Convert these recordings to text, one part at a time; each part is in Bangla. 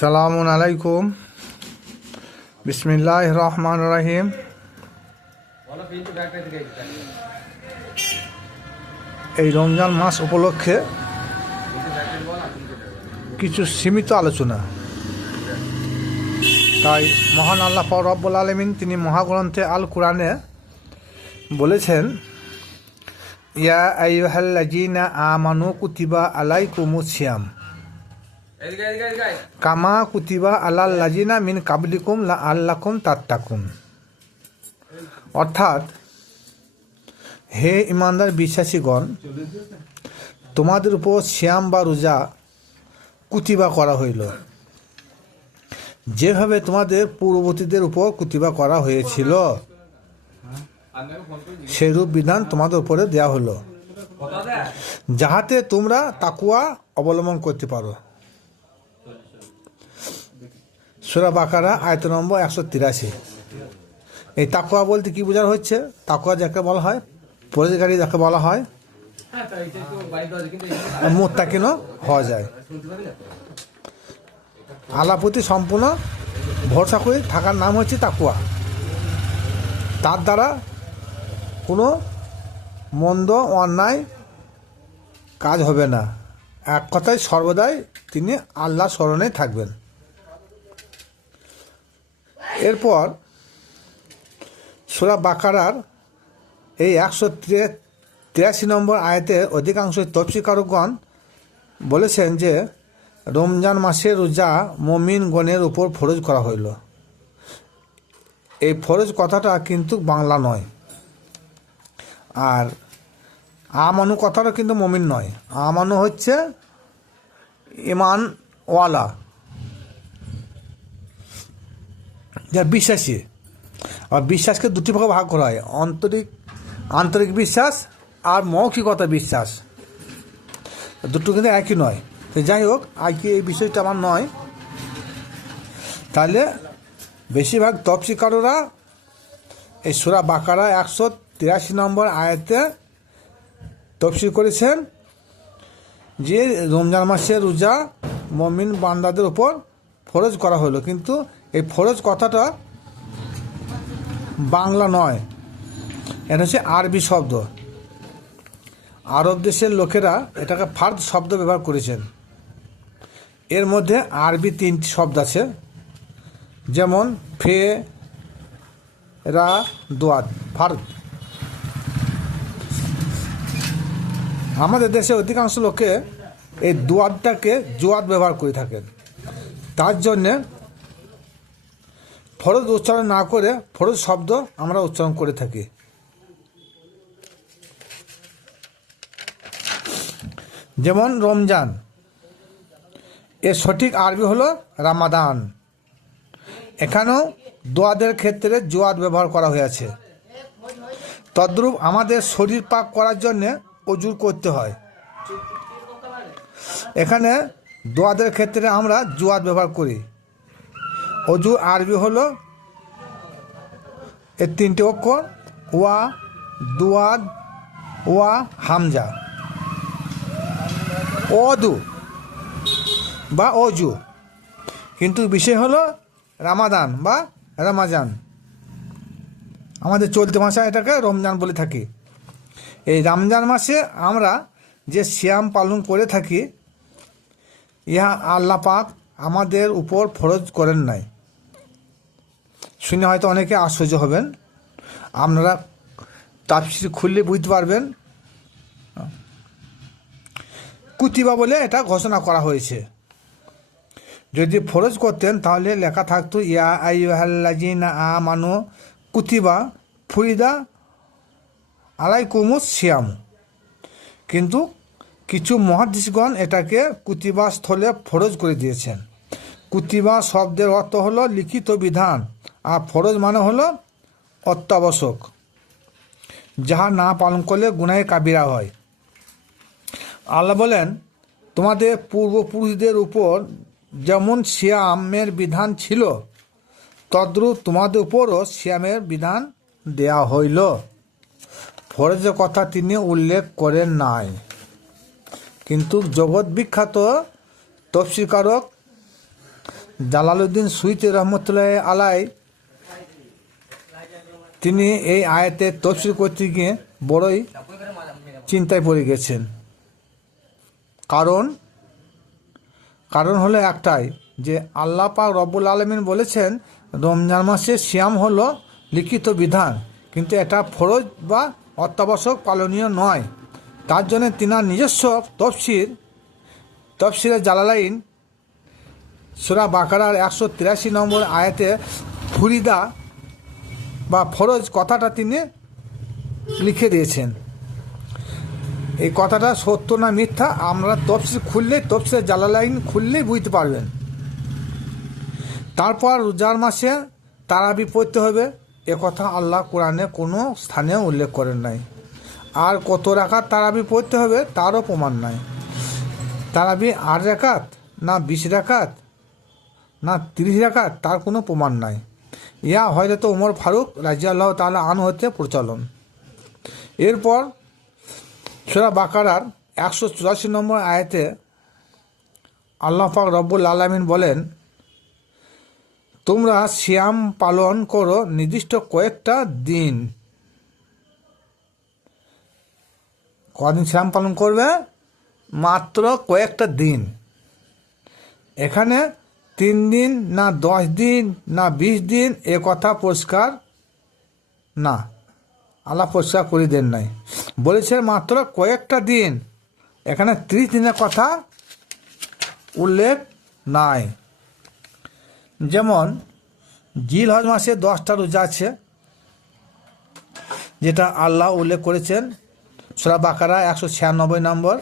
আসসালামু আলাইকুম। বিসমিল্লাহির রহমানির রহিম। এই রমজান মাস উপলক্ষে কিছু সীমিত আলোচনা। তাই মহান আল্লাহ পাক রব্বুল আলামিন তিনি মহাগ্রন্থে আল কোরআনে বলেছেন, ইয়া আইয়ুহাল্লাযীনা আমানু কুতিবা আলাইকুমুস সিয়াম কামা কুতিবা আলাল লাযিনা মিন কাবলিকুম লাআল্লাকুম তাত্তাকুন। অর্থাৎ, হে ইমানদার বিশ্বাসীগণ, তোমাদের উপর সিয়াম বা রোজা কুতিবা করা হইল, যেভাবে তোমাদের পূর্ববর্তীদের উপর কুতিবা করা হয়েছিল সেরূপ বিধান তোমাদের উপরে দেয়া হলো, যাহাতে তোমরা তাকওয়া অবলম্বন করতে পারো। সূরা বাকারা আয়াত নম্বর 183। এই তাকওয়া বলতে কি বোঝানো হচ্ছে? তাকওয়া যাকে বলা হয়, পরেজগারি যাকে বলা হয়, মুত্তাকিনও হওয়া যায়। আল্লাহর প্রতি সম্পূর্ণ ভরসা করে থাকার নাম হচ্ছে তাকওয়া। তার দ্বারা কোনো মন্দ অন্যায় কাজ হবে না। এক কথায় সর্বদাই তিনি আল্লাহর স্মরণে থাকবেন। এরপর সূরা বাকারার এই 183 নম্বর আয়াতের অধিকাংশ তফসিরকারগণ বলেছেন যে রমজান মাসের রোজা মুমিনগণের উপর ফরজ করা হইল। এই ফরজ কথাটা কিন্তু বাংলা নয়, আর আমানু কথাটা কিন্তু মুমিন নয়। আমানু হচ্ছে ঈমানওয়ালা, যা বিশ্বাসী। আর বিশ্বাসকে দুটি ভাগে ভাগ করা হয়, আন্তরিক বিশ্বাস আর মৌখিকতা বিশ্বাস। দুটো কিন্তু একই নয়। তো যাই হোক, আজকে এই বিষয়টা আমার নয়। তাহলে বেশিরভাগ তফসিরকাররা এই সূরা বাকারা 183 নম্বর আয়াতে তফসির করেছেন যে রমজান মাসের রোজা মুমিন বান্দাদের উপর ফরজ করা হলো, কিন্তু এই ফরজ কথাটা বাংলা নয়, এটা হচ্ছে আরবি শব্দ। আরব দেশের লোকেরা এটাকে ফার্দ শব্দ ব্যবহার করেছেন। এর মধ্যে আরবি 3টি শব্দ আছে, যেমন ফে, রা, দোয়াদ, ফার্দ। আমাদের দেশে অধিকাংশ লোকে এই দোয়াদটাকে জোয়াদ ব্যবহার করে থাকেন। তার জন্যে ফরজ উচ্চারণ না করে ফরজ শব্দ আমরা উচ্চারণ করে থাকি। যেমন রমজান, এর সঠিক আরবি হলো রামাদান। এখানেও দোয়াদের ক্ষেত্রে জোয়াদ ব্যবহার করা হয়েছে। তদ্রূপ আমাদের শরীর পাক করার জন্য অজু করতে হয়। এখানে দোয়াদের ক্ষেত্রে আমরা জোয়াদ ব্যবহার করি। অজু আরবি হলো এর 3টে অক্ষর, ওয়া, দুয়াদ, ওয়া, হামজা। অদু বা অজু, কিন্তু বিষয় হলো রামাদান বা রামাজান। আমাদের চলতি ভাষায় এটাকে রমজান বলে থাকি। এই রমজান মাসে আমরা যে সিয়াম পালন করে থাকি, ইহা আল্লাহ পাক আমাদের উপর ফরজ করেন নাই। শুনে হয়তো অনেকে আশ্চর্য হবেন, আপনারা তাফসীর খুললে বুঝতে পারবেন। কুতিবা বলে এটা ঘোষণা করা হয়েছে। যদি ফরজ করতেন তাহলে লেখা থাকতো ইয়া আইয়ুহাল্লাযীনা আমানু কুতিবা ফুরিদা আলাইকুমুস সিয়াম। কিন্তু কিছু মুহাদ্দিসগণ এটাকে কুতিবা স্থলে ফরজ করে দিয়েছেন। কুতিবা শব্দের অর্থ হলো লিখিত বিধান, আর ফরজ মানে হলো অত্যাবশ্যক, যাহা না পালন করলে গুনাহে কাবিরা হয়। আল্লাহ বলেন, তোমাদের পূর্বপুরুষদের উপর যেমন সিয়ামের বিধান ছিল, তদ্রূপ তোমাদের উপরও সিয়ামের বিধান দেয়া হইল। ফরজের কথা তিনি উল্লেখ করেন নাই, কিন্তু জগৎ বিখ্যাত তফসিরকারক জালালউদ্দিন সুয়ুতী রহমতুল্লাহ আলাই তিনি এই আয়াতের তফসির করতে গিয়ে বড়ই চিন্তায় পড়ে গেছেন। কারণ হলো একটাই, যে আল্লাহ পাক রব্বুল আলামিন বলেছেন রমজান মাসে সিয়াম হলো লিখিত বিধান, কিন্তু এটা ফরজ বা অত্যাবশ্যক পালনীয় নয়। তার জন্য তিনার নিজস্ব তফসিরে জালালাইন সূরা বাকারার 183 নম্বর আয়াতে ফরিদা বা ফরজ কথাটা তিনি লিখে দিয়েছেন। এই কথাটা সত্য না মিথ্যা আমরা তফসিরে জালালাইন খুললেই বুঝতে পারবেন। তারপর রোজার মাসে তারাবি পড়তে হবে, কথা আল্লাহ কোরআনে কোনো স্থানে উল্লেখ করেন নাই। আর কত রাকাত তারাবি পড়তে হবে তারও প্রমাণ নাই। তারাবি 8 রাকাত না 20 রাকাত না 30 রাকাত তার কোনো প্রমাণ নাই। ইয়া হয়তো ওমর ফারুক রাদিয়াল্লাহু তাআলা আনহু হতে প্রচলন। এরপর সূরা বাকারার 184 নম্বর আয়াতে আল্লাহ পাক রব্বুল আলামিন বলেন, তোমরা সিয়াম পালন করো নির্দিষ্ট কয়েকটা দিন। কদিন সিয়াম পালন করবে? মাত্র কয়েকটা দিন। এখানে 3 দিন না 10 দিন না 20 দিন এ কথা পরিষ্কার না, আল্লাহ পরিষ্কার করে দেন নাই, বলেছে মাত্র কয়েকটা দিন। এখানে 30 দিনের কথা উল্লেখ নাই। যেমন জিলহজ মাসে 10টা রোজা আছে, যেটা আল্লাহ উল্লেখ করেছেন সূরা বাকারা 196 নম্বর,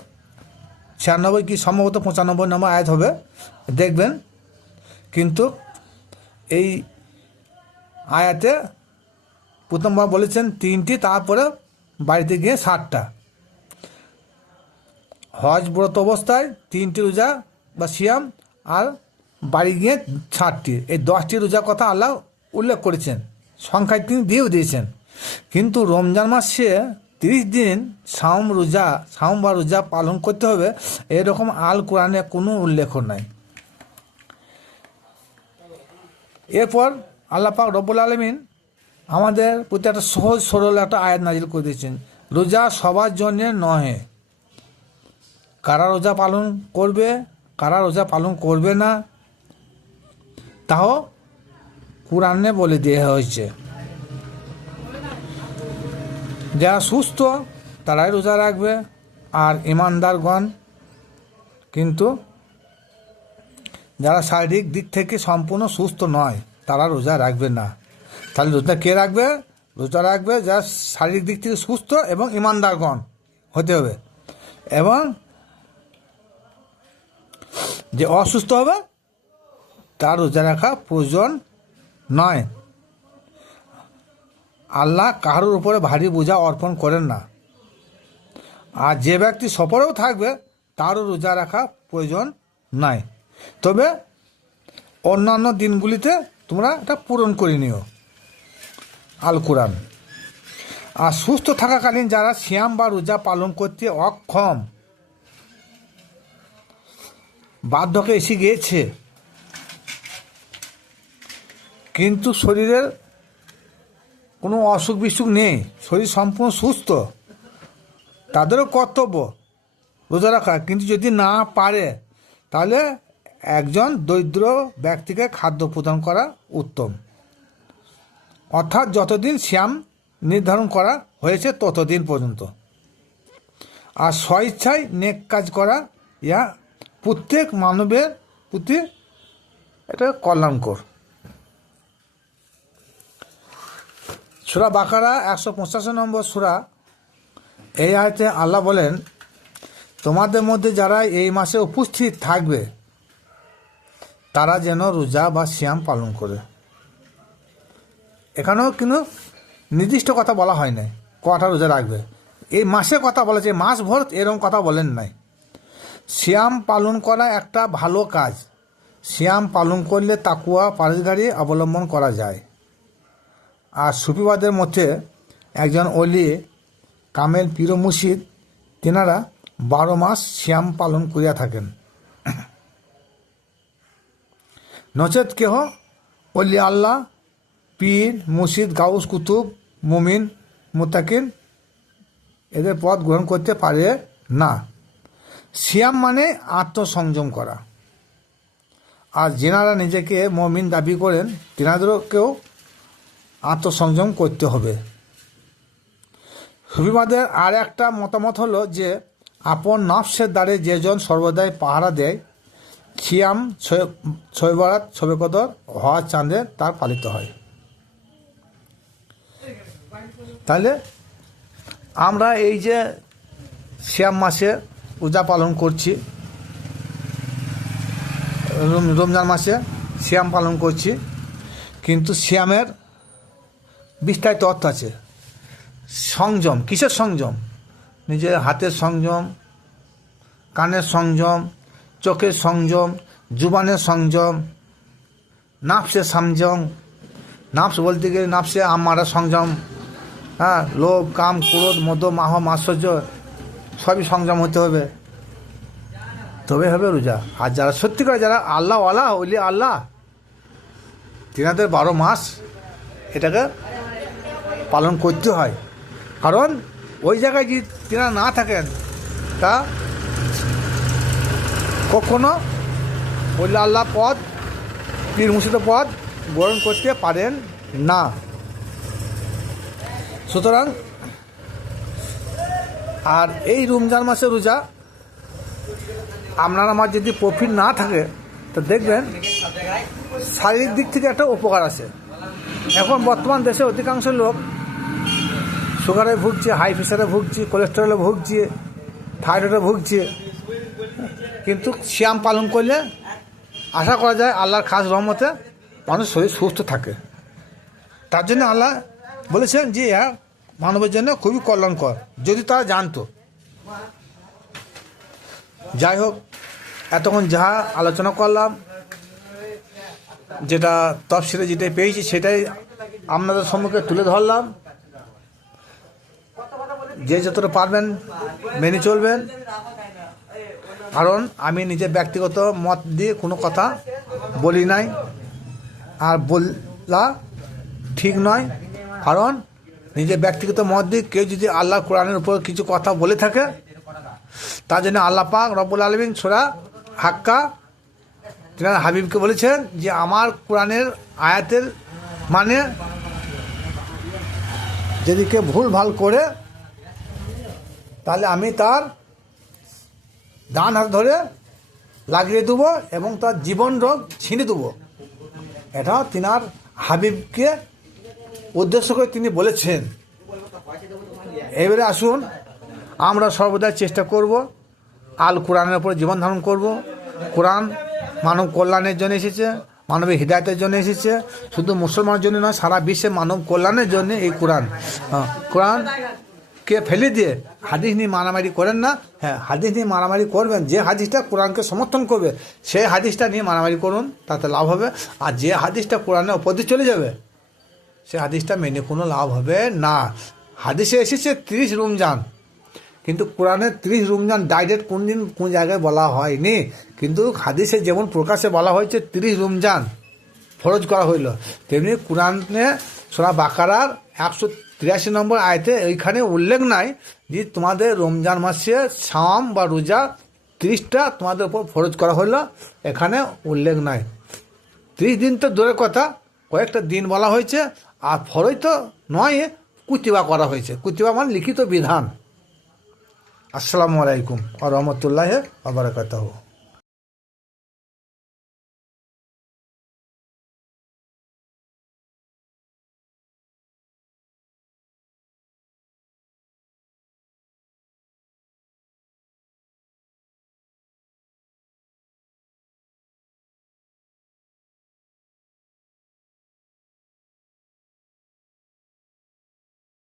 96 কি সম্ভবত 95 নম্বর আয়াত হবে, দেখবেন। কিন্তু এই আয়াতে প্রথমবার বলেছেন 3টি, তারপরে বাড়িতে গিয়ে 7টা। হজ ব্রত অবস্থায় 3টি রোজা বা সিয়াম, আর বাড়ি গিয়ে 7টি। এই 10টি রোজার কথা আল্লাহ উল্লেখ করেছেন, সংখ্যায় তিনি দিয়েও দিয়েছেন। কিন্তু রমজান মাসে 30 দিন সাওম বা রোজা পালন করতে হবে, এরকম আল কোরআনে কোনো উল্লেখ নাই। এরপর আল্লাহ পাক রব্বুল আলামিন আমাদের প্রতি একটা সহজ সরল একটা আয়াত নাজিল করে দিয়েছেন, রোজা সবার জন্যে নয়। কারা রোজা পালন করবে, কারা রোজা পালন করবে না, তাও কোরআনে বলে দেওয়া হয়েছে। যারা সুস্থ তারাই রোজা রাখবে, আর ইমানদারগণ, কিন্তু যারা শারীরিক দিক থেকে সম্পূর্ণ সুস্থ নয় তারা রোজা রাখবে না। তাহলে রোজা কে রাখবে? রোজা রাখবে যারা শারীরিক দিক থেকে সুস্থ এবং ইমানদারগণ হতে হবে, এবং যে অসুস্থ হবে তার রোজা রাখা প্রয়োজন নয়। আল্লাহ কারোর উপরে ভারী বোঝা অর্পণ করেন না। আর যে ব্যক্তি সফরেও থাকবে তারও রোজা রাখা প্রয়োজন নাই, তবে অন্যান্য দিনগুলিতে তোমরা এটা পূরণ করে নিও, আল কোরআন। আর সুস্থ থাকাকালীন যারা সিয়াম বা রোজা পালন করতে অক্ষম, বার্ধক্য এসে গিয়েছে, কিন্তু শরীরের কোনো অসুখ বিসুখ নেই, শরীর সম্পূর্ণ সুস্থ, তাদেরও কর্তব্য রোজা রাখা। কিন্তু যদি না পারে তাহলে একজন দরিদ্র ব্যক্তিকে খাদ্য প্রদান করা উত্তম, অর্থাৎ যতদিন সিয়াম নির্ধারণ করা হয়েছে ততদিন পর্যন্ত। আর স্বইচ্ছায় নেক কাজ করা ইয়া প্রত্যেক মানবের প্রতি এটা কল্যাণকর। সূরা বাকারা 185 নম্বর সূরা, এই আয়াতে আল্লাহ বলেন, তোমাদের মধ্যে যারা এই মাসে উপস্থিত থাকবে তারা যেন রোজা বা সিয়াম পালন করে। এখানেও কিন্তু নির্দিষ্ট কথা বলা হয় নাই কটা রোজা রাখবে, এই মাসে কথা বলেছে, মাস ভর এরকম কথা বলেন নাই। সিয়াম পালন করা একটা ভালো কাজ, সিয়াম পালন করলে তাকুয়া পরহেজগারি অবলম্বন করা যায়। আর সুফিবাদের মধ্যে একজন ওলি কামেল পীর মুর্শিদ, তেনারা 12 মাস সিয়াম পালন করিয়া থাকেন। নচেত কেহ অলি আল্লাহ, পীর, মুর্শিদ, গাউস, কুতুব, মুমিন, মুত্তাকিন এদের পথ গ্রহণ করতে পারে না। সিয়াম মানে আত্মসংযম করা। আর যেনারা নিজেকে মুমিন দাবি করেন তেনাদেরকেও আত্মসংযম করতে হবে। সুফিবাদের আর একটা মতামত হলো যে আপন নফসের দ্বারে যেজন সর্বদাই পাহারা দেয়, সিয়াম, শবে বরাত, শবে কদর, হজ, চাঁদে তার পালিত হয়। তাহলে আমরা এই যে সিয়াম মাসে রোজা পালন করছি, রমজান মাসে সিয়াম পালন করছি, কিন্তু সিয়ামের বিস্তারিত অর্থ আছে। সংযম, কিসের সংযম? নিজের হাতের সংযম, কানের সংযম, চোখের সংযম, জুবানের সংযম, নাফসের সংযম। নাফস বলতে গেলে নাফসে আমারা সংযম, হ্যাঁ, লোভ, কাম, ক্রোধ, মদ, মাহ, মাৎসর্য সবই সংযম হতে হবে, তবে হবে রোজা। আর যারা সত্যিকার যারা আল্লাহ ওয়ালা, ওলি আল্লাহ, তিনাদের 12 মাস এটাকে পালন করতে হয়। কারণ ওই জায়গায় যদি তিনারা না থাকেন তা কখনো ওলি আল্লাহ পদ, পীর মুর্শিদ পদ গ্রহণ করতে পারেন না। সুতরাং আর এই রমজান মাসে রোজা আপনার আমার যদি প্রফিট না থাকে তো দেখবেন শারীরিক দিক থেকে একটা উপকার আছে। এখন বর্তমান দেশে অধিকাংশ লোক সুগারে ভুগছে, হাই প্রেশারে ভুগছে, কোলেস্টেরলে ভুগছে, থাইরয়েডে ভুগছে, কিন্তু সিয়াম পালন করলে আশা করা যায় আল্লাহর খাস রহমতে মানুষ শরীর সুস্থ থাকে। তার জন্য আল্লাহ বলেছেন যে মানবের জন্য খুবই কল্যাণকর, যদি তারা জানতো। যাই হোক, এতক্ষণ যাহা আলোচনা করলাম, যেটা তফসিলে যেটাই পেয়েছি সেটাই আপনাদের সম্মুখে তুলে ধরলাম। যে যতটা পারবেন মেনে চলবেন, কারণ আমি নিজের ব্যক্তিগত মত দিয়ে কোনো কথা বলি নাই, আর বলা ঠিক নয়। কারণ নিজের ব্যক্তিগত মত দিয়ে কেউ যদি আল্লাহ কোরআনের উপর কিছু কথা বলে থাকে, তার জন্য আল্লাহ পাক রব্বুল আলামিন সূরা হাক্কা তিনার হাবিবকে বলেছেন যে আমার কোরআনের আয়াতের মানে যদি কেউ ভুল ভাল করে তাহলে আমি তার ডান হাত ধরে লাগিয়ে দেবো এবং তার জীবন রোগ ছিনে দেবো। এটা তিনার হাবিবকে উদ্দেশ্য করে তিনি বলেছেন। এবারে আসুন আমরা সর্বদা চেষ্টা করব আল কোরআনের উপর জীবন ধারণ করব। কোরআন মানব কল্যাণের জন্য এসেছে, মানবের হৃদায়তের জন্য এসেছে, শুধু মুসলমানের জন্য নয়, সারা বিশ্বে মানব কল্যাণের জন্য এই কোরআন। কোরআনকে ফেলে দিয়ে হাদিস নিয়ে মারামারি করেন না। হ্যাঁ, হাদিস নিয়ে মারামারি করবেন, যে হাদিসটা কোরআনকে সমর্থন করবে সেই হাদিসটা নিয়ে মারামারি করুন, তাতে লাভ হবে। আর যে হাদিসটা কোরআনের উপর দিয়ে চলে যাবে সে হাদিসটা মেনে কোনো লাভ হবে না। হাদিসে এসেছে 30 রমজান, কিন্তু কোরআনের 30 রমজান ডাইরেক্ট কোন দিন কোন জায়গায় বলা হয়নি। কিন্তু হাদিসে যেমন প্রকাশে বলা হয়েছে 30 রমজান ফরজ করা হইল, তেমনি কোরআনে সূরা বাকারার 183 নম্বর আয়াতে ওইখানে উল্লেখ নাই যে তোমাদের রমজান মাসে সাওম বা রোজা 30টা তোমাদের উপর ফরজ করা হইলো, এখানে উল্লেখ নাই। 30 দিন তো দূরের কথা, কয়েকটা দিন বলা হয়েছে। আর ফরজ তো নয়, কুতিবা করা হয়েছে। কুতিবা মানে লিখিত বিধান। আসসালামু আলাইকুম ওয়া রাহমাতুল্লাহি ওয়া বারাকাতুহু।